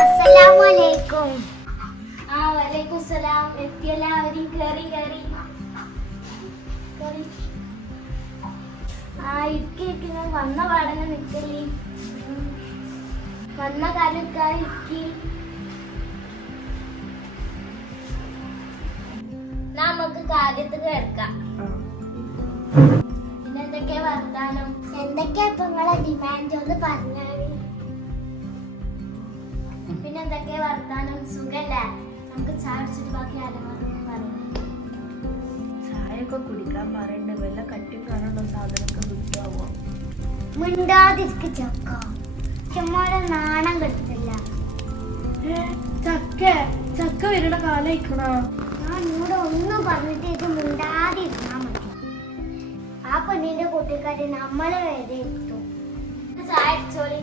അസ്സലാമലൈക്കും. വലൈക്കും സലാം. എത്തിയെല്ലാവരും കേറി കേറി ഇരിക്കി വന്ന പാടങ്ങ നിക്കല്ലേ വന്ന കാലൊക്കെ ഇരിക്കി. നമുക്ക് കാര്യത്ത് കേൾക്കാം. പിന്നെ എന്തൊക്കെയാ വർത്താനം? എന്തൊക്കെയാ ഇപ്പൊ നിങ്ങളെ ഡിമാൻഡ് ഒന്ന് പറഞ്ഞാല്? പിന്നെ എന്തൊക്കെയാ വർത്താനം? സുഖല്ലേ? നമുക്ക് ചായ കുടിച്ചിട്ട് ബാക്കി ആരെങ്കിലും പറയാം. ചായയൊക്കെ കുടിക്കാൻ പറയണ്ട. വല്ല കട്ടി കാണുന്ന സാധനമൊക്കെ കിട്ടുമോ? മിണ്ടാതിരിക്ക് ചക്ക. ചുമ്മാടെ നാണം കെടുത്തില്ല. ചക്ക വരുന്ന കാലയിക്കണോ? ഞാൻ നിങ്ങളുടെ ഒന്നും പറഞ്ഞിട്ട് ഇത് മിണ്ടാതിരുന്നാ മതി. ആ പെണ്ണിന്റെ കൂട്ടുകാരി നമ്മളെ വരെ എത്തും. ചായ അടിച്ചോളി.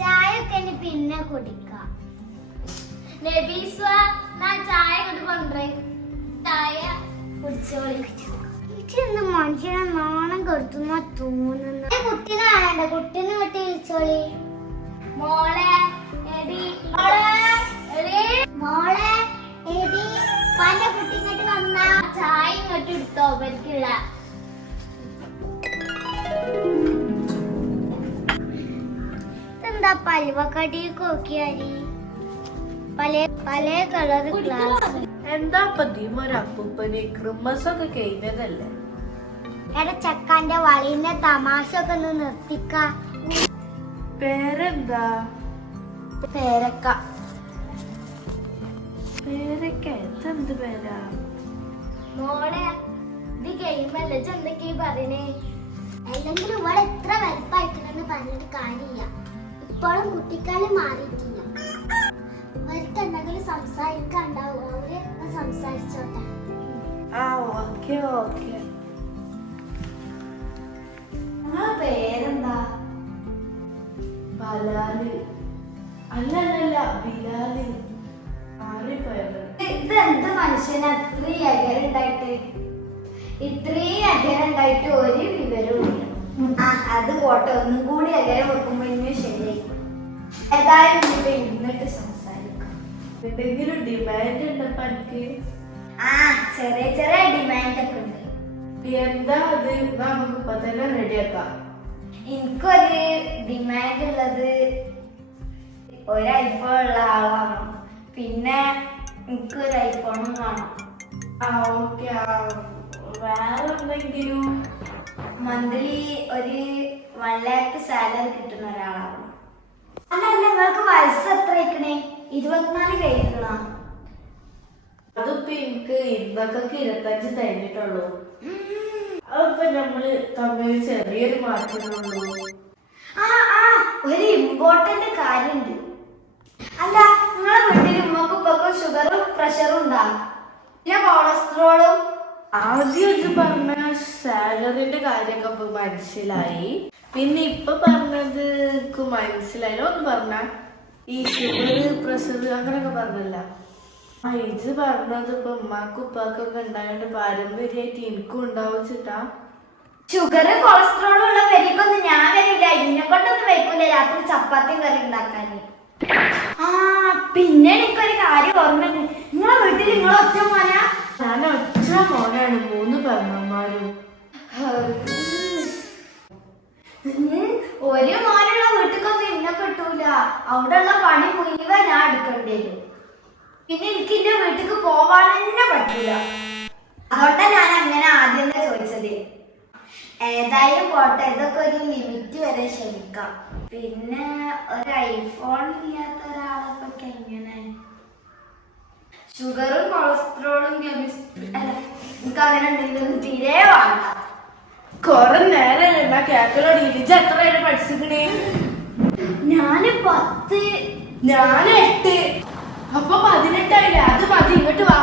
ചായ ഒക്കെ ഇനി പിന്നെ കുടിക്കാം. ചായ കൊണ്ടുപോണ്ടേ. ചായ കുടിച്ചോളി. ഇന്ന് മനുഷ്യനെ നാണം കെടുത്തുന്ന തോന്നുന്നു. കുട്ടിനെ കാണണ്ട. കുട്ടീനെ വിട്ട് വിളിച്ചോളി. മോളെ മോളെ പല കുട്ടി ഇങ്ങോട്ട് വന്ന ചായ ഇങ്ങോട്ട് എടുത്തോ. പരിക്കുള്ള എന്താ പൽവക്കടി നോക്കിയാരി പല പല കളർ ഗ്ലാസ്. എന്താ ഒരപ്പൂപ്പന് ക്രിസ്മസ് ഒക്കെ കഴിഞ്ഞതല്ലേ? എടാ ചക്കാന്റെ വളീന്റെ തമാശ ഒക്കെ ഒന്ന് നിർത്തിക്ക. പേരെന്താ? പേരക്ക. പേരക്ക? എന്ത് പേരാ? മോളെ ഇത് ഗെയിമല്ലേ? എന്തൊക്കെയാ പറയണേ? അല്ലെങ്കിൽ ഇവിടെ എത്ര വലുപ്പായിക്കണെന്ന് പറഞ്ഞിട്ട് കാര്യമില്ല. ഇപ്പോഴും കുട്ടിക്കാലം മാറിയിട്ടില്ല. അവർക്ക് എന്തെങ്കിലും സംസാരിക്കാണ്ടാവും. അവര് സംസാരിച്ചോട്ടെ. പേരെന്താ? ബലാല്. അല്ലല്ല ബിലാല്. ഇതെന്ത് മനുഷ്യന് ഇത്രയും അകരുണ്ടായിട്ട്? ഇത്രയും അകരുണ്ടായിട്ട് ഒരു വിവരവും ഇല്ല. അത് പോട്ടെ, ഒന്നും കൂടി അകരം വെക്കുമ്പോ ഇനി ശരിയായി. ഏതായാലും ഇപ്പൊ ഇരുന്നിട്ട് സംസാരിക്കാം. എന്തെങ്കിലും ഡിമാൻഡ് ഉണ്ടപ്പ എനിക്ക്? ചെറിയ ചെറിയ ഡിമാൻഡ് ഒക്കെ ഉണ്ട്. എന്താ അത്? നമുക്ക് ഇപ്പൊ തന്നെ റെഡിയാക്കാം. എനിക്കൊരു ഡിമാൻഡ് ഉള്ളത് ഒരു ഐഫോൺ ഉള്ള ആളാണ്. പിന്നെ എനിക്കൊരു ഐഫോണും വേണം. ഓക്കെ. വേറെ എന്തെങ്കിലും? മന്ത്ലി ഒരു 1 lakh സാലറി കിട്ടുന്ന ഒരാളാണ്. അല്ല നിങ്ങൾക്ക് വയസ്സ് എത്ര ആയിക്കണേ? 24 കഴിഞ്ഞിട്ടുള്ള? അതിപ്പോ എനിക്ക് ഇന്നൊക്കെ 25 കഴിഞ്ഞിട്ടുള്ളൂ. അപ്പൊ നമ്മള് തമ്മിൽ ചെറിയൊരു മാറ്റങ്ങളുള്ളൂ. ഒരു ഇമ്പോർട്ടന്റ് കാര്യമുണ്ട്. അല്ല നിങ്ങളെ വീട്ടിൽ ഉമ്മക്കും ഉപ്പക്കും ഷുഗറും പ്രഷറും ഉണ്ടാ? പിന്നെ കൊളസ്ട്രോളും? ആദ്യം പറഞ്ഞ സാലറിന്റെ കാര്യമൊക്കെ ഇപ്പൊ മനസ്സിലായി. പിന്നെ ഇപ്പൊ പറഞ്ഞത് മനസ്സിലായില്ല. ഒന്ന് പറഞ്ഞ ഈ ഷുഗർ പ്രഷർ അങ്ങനെയൊക്കെ പറഞ്ഞല്ല. ഇത് പറഞ്ഞത് ഇപ്പൊ ഉമ്മാക്കും ഉപ്പാക്കൊക്കെ ഉണ്ടായോണ്ട് പാരമ്പര്യമായിട്ട് എനിക്കും ഉണ്ടാവിച്ചിട്ടാ. ഷുഗർ കൊളസ്ട്രോളും ഉള്ള പെരിക്കൊന്നും ഞാൻ വരില്ല. ഇതിനെ കൊണ്ടൊന്നും വയ്ക്കൂല രാത്രി ചപ്പാത്തിയും കറി ഉണ്ടാക്കാന്. പിന്നെ എനിക്കൊരു കാര്യം ഓർമ്മയുണ്ട്. നിങ്ങളെ വീട്ടിൽ നിങ്ങളെ ഒറ്റ മോനാ? ഞാൻ ഒറ്റ മോനാണ്. 3 പെങ്ങന്മാരും. ഒരു മോനുള്ള വീട്ടിലൊന്നും ഇന്നെ കിട്ടൂല. അവിടെ ഉള്ള പണി മുഴുവൻ ഞാൻ എടുക്കേണ്ടി വരും. പിന്നെ എനിക്ക് എന്റെ വീട്ടിക്ക് പോവാൻ തന്നെ പറ്റൂല. അതുകൊണ്ടാ ഞാൻ അങ്ങനെ ആദ്യം ചോദിച്ചത്. ഏതായാലും പോട്ടെ, ഇതൊക്കെ ഒരു ലിമിറ്റ് വരെ ക്ഷമിക്കാം. പിന്നെ ഒരു ഐഫോൺ ഇല്ലാത്ത ഒരാളൊക്കെ എങ്ങനെ? ഷുഗറും കൊളസ്ട്രോളും കെമിസ്ട്രി എനിക്ക് അങ്ങനെ ഉണ്ടെങ്കിലും തീരെ വേണ്ട. കൊറേ നേരം കേക്കലോട് ഇരിച്ച് എത്ര നേരം പഠിച്ചിക്കണേ? ഞാന് 10. ഞാൻ 8. അപ്പൊ 18 ആയില്ലേ? അത് മതി. ഇങ്ങോട്ട് വാ.